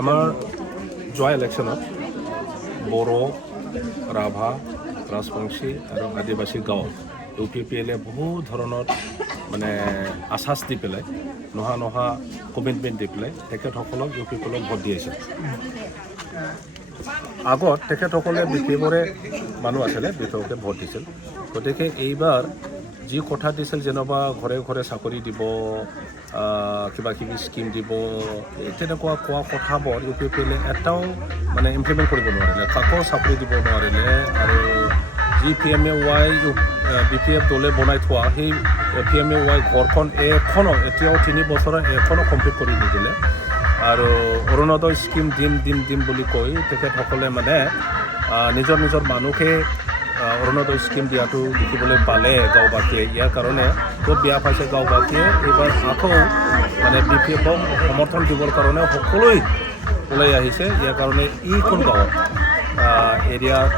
আমাৰ যোৱা ইলেকশ্যনত বড়ো, ৰাভা, ৰাজবংশী আৰু আদিবাসী গাঁৱত UPPLে বহুত ধৰণৰ মানে আশ্বাস দি পেলাই নোহা কমিটমেণ্ট দি পেলাই তেখেতসকলক UPPLক ভোট দি আছে। আগত তেখেতসকলে বিশেষৰে মানুহ আছিলে বিশেষকৈ ভোট দিছিল। গতিকে এইবাৰ যি কথা দিছিল যেনিবা ঘৰে ঘৰে চাকৰি দিব, কিবা কিবি স্কিম দিব, তেনেকুৱা কোৱা কথাবোৰ UPPLে এটাও মানে ইমপ্লিমেণ্ট কৰিব নোৱাৰিলে, কাকো চাকৰি দিব নোৱাৰিলে। আৰু যি PMAY BPF দলে বনাই থোৱা সেই PMAY ঘৰখন এখনো এতিয়াও 3 বছৰৰ এখনো কমপ্লিট কৰি নিদিলে। আৰু অৰুণোদয় স্কিম দিম বুলি কৈ তেখেতসকলে মানে নিজৰ মানুহকে অৰুণোদয় স্কিম দিয়াটো দেখিবলৈ পালে গাঁওবাসীয়ে। ইয়াৰ কাৰণে খুব বেয়া পাইছে গাঁওবাসীয়ে। এইবাৰ আকৌ মানে BPFক সমৰ্থন দিবৰ কাৰণে সকলোৱে ওলাই আহিছে। ইয়াৰ কাৰণে কোন গাঁৱত এৰিয়াত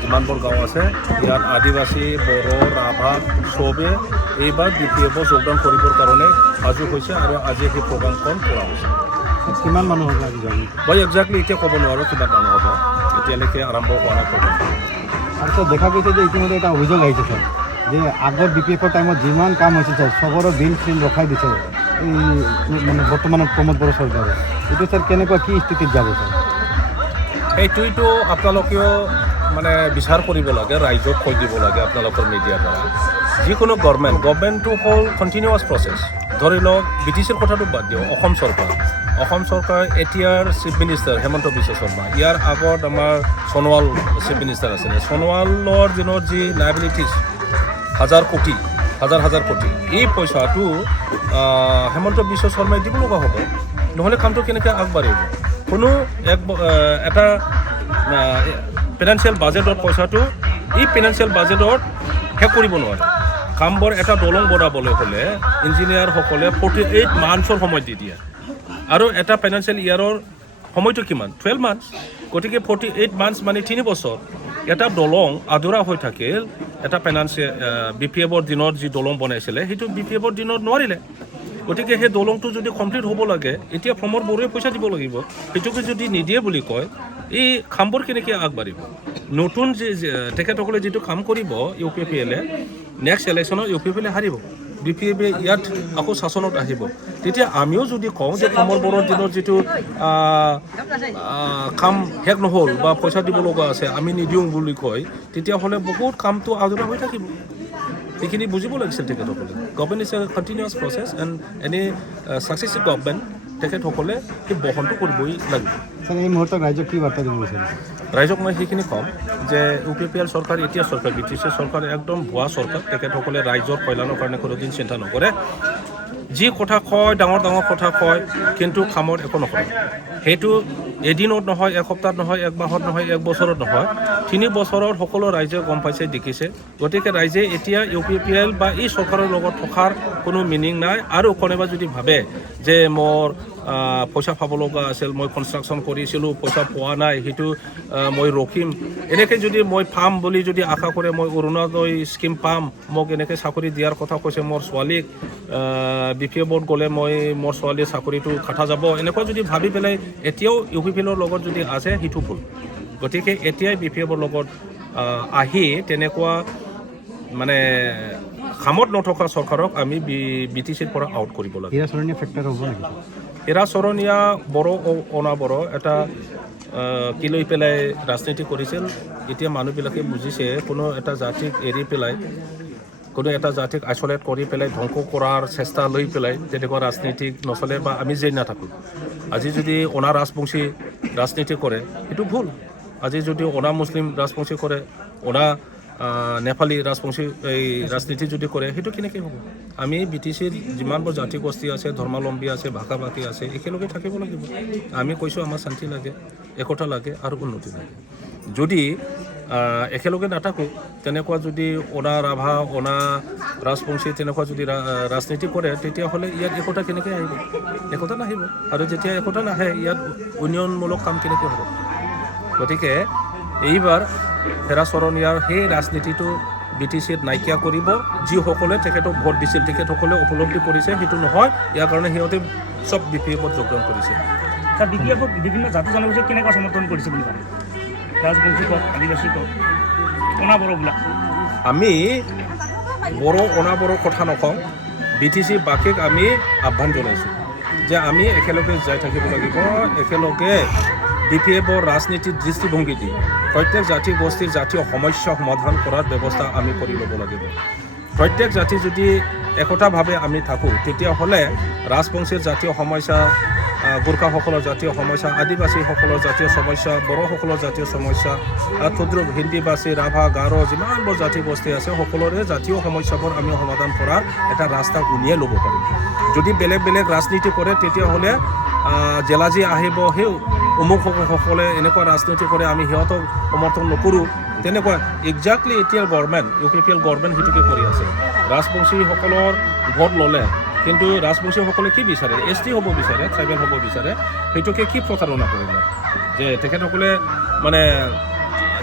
যিমানবোৰ গাঁও আছে ইয়াত আদিবাসী, বড়ো, ৰাভা চবে এইবাৰ BPFক যোগদান কৰিবৰ কাৰণে সাজু হৈছে আৰু আজি সেই প্ৰগ্ৰামখন কৰা হৈছে। কিমান মানুহ হ'ব মই একজাক্টলি এতিয়া ক'ব নোৱাৰোঁ কিমান মানুহ হ'ব, এতিয়ালৈকে আৰম্ভ হোৱা নাই প্ৰগ্ৰাম। আৰু তো দেখা গৈছে যে ইতিমধ্যে এটা অভিযোগ আহিছে স্যাৰ, যে আগৰ BPFৰ টাইমত যিমান কাম হৈছিল স্যাৰ চবৰে বিল ৰখাই দিছে এই মানে বৰ্তমানৰ প্ৰমোদ বড়ো চৰকাৰে। এইটো স্যাৰ কেনেকুৱা কি স্থিতিত যাব স্যাৰ? এইটোতো আপোনালোকেও মানে বিচাৰ কৰিব লাগে, ৰাইজক কৈ দিব লাগে আপোনালোকৰ মিডিয়াৰ দ্বাৰা। যিকোনো গভৰ্ণমেণ্টটো হ'ল কণ্টিনিউৱাছ প্ৰচেছ। ধৰি লওক BTCৰ কথাটো বাদ দিওঁ, অসম চৰকাৰ এতিয়াৰ চিফ মিনিষ্টাৰ হেমন্ত বিশ্ব শৰ্মা, ইয়াৰ আগত আমাৰ সোণোৱাল চিফ মিনিষ্টাৰ আছিলে। সোণোৱালৰ দিনত যি লাইবিলিটিছ হাজাৰ কোটি এই পইচাটো হেমন্ত বিশ্ব শৰ্মাই দিব লগা হ'ব, নহ'লে কামটো কেনেকৈ আগবাঢ়িব? কোনো এটা ফিনান্সিয়েল বাজেটৰ পইচাটো এই ফিনান্সিয়েল বাজেটত শেষ কৰিব নোৱাৰে। কামবোৰ এটা দলং বনাবলৈ হ'লে ইঞ্জিনিয়াৰসকলে 48 মান্থছৰ সময় দি দিয়ে, আৰু এটা ফাইনেন্সিয়েল ইয়াৰৰ সময়টো কিমান? 12 মান্থছ। গতিকে 48 মান্থছ মানে 3 বছৰ। এটা দলং আধৰুৱা হৈ থাকিল। এটা ফাইনেন্সিয়েল BPFৰ দিনত যি দলং বনাইছিলে সেইটো BPFৰ দিনত নোৱাৰিলে। গতিকে সেই দলংটো যদি কমপ্লিট হ'ব লাগে, এতিয়া প্ৰমোদ বড়োৱে পইচা দিব লাগিব। সেইটোকে যদি নিদিয়ে বুলি কয়, এই কামবোৰ কেনেকৈ আগবাঢ়িব? নতুন তেখেতসকলে যিটো কাম কৰিব UPPLে, নেক্সট ইলেকশ্যনত UPPLে হাৰিব, BPF ইয়াত আকৌ শাসনত আহিব। তেতিয়া আমিও যদি কওঁ যে প্ৰমোদ বড়োৰ দিনত যিটো কাম শেষ নহ'ল বা পইচা দিব লগা আছে আমি নিদিওঁ বুলি কয়, তেতিয়াহ'লে বহুত কামটো আধৰুৱা হৈ থাকিব। এইখিনি বুজিব লাগিছিল তেখেতসকলে। Government is a continuous process and any successive government তেখেতসকলে সেই বহনটো কৰিবই লাগিব। এই মুহূৰ্তত ৰাইজক কি বাৰ্তা দিব বিচাৰে? ৰাইজক মই সেইখিনি ক'ম যে UPPL চৰকাৰ এতিয়া চৰকাৰ BTC চৰকাৰ একদম ভুৱা চৰকাৰ। তেখেতসকলে ৰাইজৰ কল্যাণৰ কাৰণে কোনোদিন চিন্তা নকৰে। যি কথা কয় ডাঙৰ কথা কয়, কিন্তু কামত একো নকৰে। সেইটো এদিনত নহয়, এসপ্তাহত নহয়, এক মাহত নহয়, এক বছৰত নহয়, 3 বছৰত সকলো ৰাইজে গম পাইছে, দেখিছে। গতিকে ৰাইজে এতিয়া UPPL বা এই চৰকাৰৰ লগত থকাৰ কোনো মিনিং নাই। আৰু কোনোবা যদি ভাবে যে মোৰ পইচা পাব লগা আছিল, মই কনষ্ট্ৰাকশ্যন কৰিছিলোঁ, পইচা পোৱা নাই, সেইটো মই ৰখিম, এনেকৈ যদি মই পাম বুলি যদি আশা কৰে, মই অৰুণোদয় স্কিম পাম, মোক এনেকৈ চাকৰি দিয়াৰ কথা কৈছে, মোৰ ছোৱালীক BPFত গ'লে মোৰ ছোৱালীৰ চাকৰিটো কাটা যাব, এনেকুৱা যদি ভাবি পেলাই এতিয়াও UPPLৰ লগত যদি আছে, সেইটো ভুল। গতিকে এতিয়াই BPFৰ লগত আহি তেনেকুৱা মানে কামত নথকা চৰকাৰক আমি BTCৰ পৰা আউট কৰিব লাগে। এৰাচৰণীয়া বড়ো অনাবড়ো এটা কি লৈ পেলাই ৰাজনীতি কৰিছিল। এতিয়া মানুহবিলাকে বুজিছে কোনো এটা জাতিক এৰি পেলাই, কোনো এটা জাতিক আইচলেট কৰি পেলাই ধ্বংস কৰাৰ চেষ্টা লৈ পেলাই তেনেকুৱা ৰাজনীতি নচলে, বা আমি যেই নাথাকোঁ। আজি যদি অনা ৰাজবংশী ৰাজনীতি কৰে সেইটো ভুল। আজি যদি অনা মুছলিম ৰাজবংশী কৰে, অনা নেপালী ৰাজবংশী এই ৰাজনীতি যদি কৰে, সেইটো কেনেকৈ হ'ব? আমি BTCৰ যিমানবোৰ জাতিগোষ্ঠী আছে, ধৰ্মাৱলম্বী আছে, ভাষা ভাষী আছে, একেলগে থাকিব লাগিব। আমি কৈছোঁ আমাৰ শান্তি লাগে, একতা লাগে আৰু উন্নতি লাগে। যদি একেলগে নাথাকোঁ, তেনেকুৱা যদি অনা ৰাভা, অনা ৰাজবংশী তেনেকুৱা যদি ৰাজনীতি কৰে, তেতিয়াহ'লে ইয়াত একতা কেনেকৈ আহিব? একতা নাহিব। আৰু যেতিয়া একতা নাহে, ইয়াত উন্নয়নমূলক কাম কেনেকৈ হ'ব? গতিকে এইবাৰ এৰাচৰণীয়াৰ সেই ৰাজনীতিটো BTCত নাইকিয়া কৰিব। যিসকলে তেখেতক ভোট দিছিল তেখেতসকলে উপলব্ধি কৰিছে সেইটো নহয়, ইয়াৰ কাৰণে সিহঁতে চব BPFত যোগদান কৰিছে। তাৰ BPF-ক বিভিন্ন জাতি জনগোষ্ঠীক কেনেকৈ সমৰ্থন কৰিছে বুলি ভাবে ৰাজবংশী কওক আদিবাসী কওক অনাবৰবিলাক আমি বড়ো অনাবড়ো কথা নকওঁ BTC বাকীক আমি আহ্বান জনাইছোঁ যে আমি একেলগে যাই থাকিব লাগিব একেলগে BPF-ৰ ৰাজনীতিৰ দৃষ্টিভংগী দি প্ৰত্যেক জাতি গোষ্ঠীৰ জাতীয় সমস্যা সমাধান কৰাৰ ব্যৱস্থা আমি কৰি ল'ব লাগিব প্ৰত্যেক জাতি যদি একতাভাৱে আমি থাকোঁ তেতিয়াহ'লে ৰাজবংশীৰ জাতীয় সমস্যা গোৰ্খাসকলৰ জাতীয় সমস্যা আদিবাসীসকলৰ জাতীয় সমস্যা বড়োসকলৰ জাতীয় সমস্যা ক্ষুদ্ৰ হিন্দীবাসী ৰাভা গাৰো যিমানবোৰ জাতি গোষ্ঠী আছে সকলোৰে জাতীয় সমস্যাবোৰ আমি সমাধান কৰাৰ এটা ৰাস্তা উলিয়াই ল'ব পাৰিম যদি বেলেগ বেলেগ ৰাজনীতি কৰে তেতিয়াহ'লে জেলাজী আহিব সেই অমুকসকলে এনেকুৱা ৰাজনীতি কৰে আমি সিহঁতক সমৰ্থন নকৰোঁ তেনেকুৱা একজাক্টলি এতিয়া গভৰ্ণমেণ্ট UPPL গভৰ্ণমেণ্ট সেইটোকে কৰি আছে ৰাজবংশীসকলৰ ভোট ল'লে কিন্তু ৰাজবংশীসকলে কি বিচাৰে ST হ'ব বিচাৰে ট্ৰাইবেল হ'ব বিচাৰে সেইটোকে কি প্ৰতাৰণা কৰিলে যে তেখেতসকলে মানে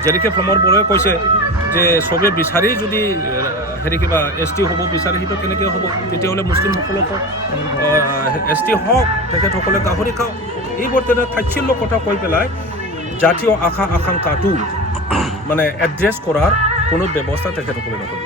যেনেকৈ প্ৰমোদ বড়োৱে কৈছে যে চবে বিচাৰি যদি হেৰি কিবা ST হ'ব বিচাৰে সেইটো কেনেকৈ হ'ব তেতিয়াহ'লে মুছলিমসকলক ST হওক তেখেতসকলে গাহৰি খাওক এইবোৰ তেনে তাচ্ছিল্য কথা কৈ পেলাই জাতীয় আশা আকাংক্ষাটো মানে এড্ৰেছ কৰাৰ কোনো ব্যৱস্থা তেখেতসকলে নকৰে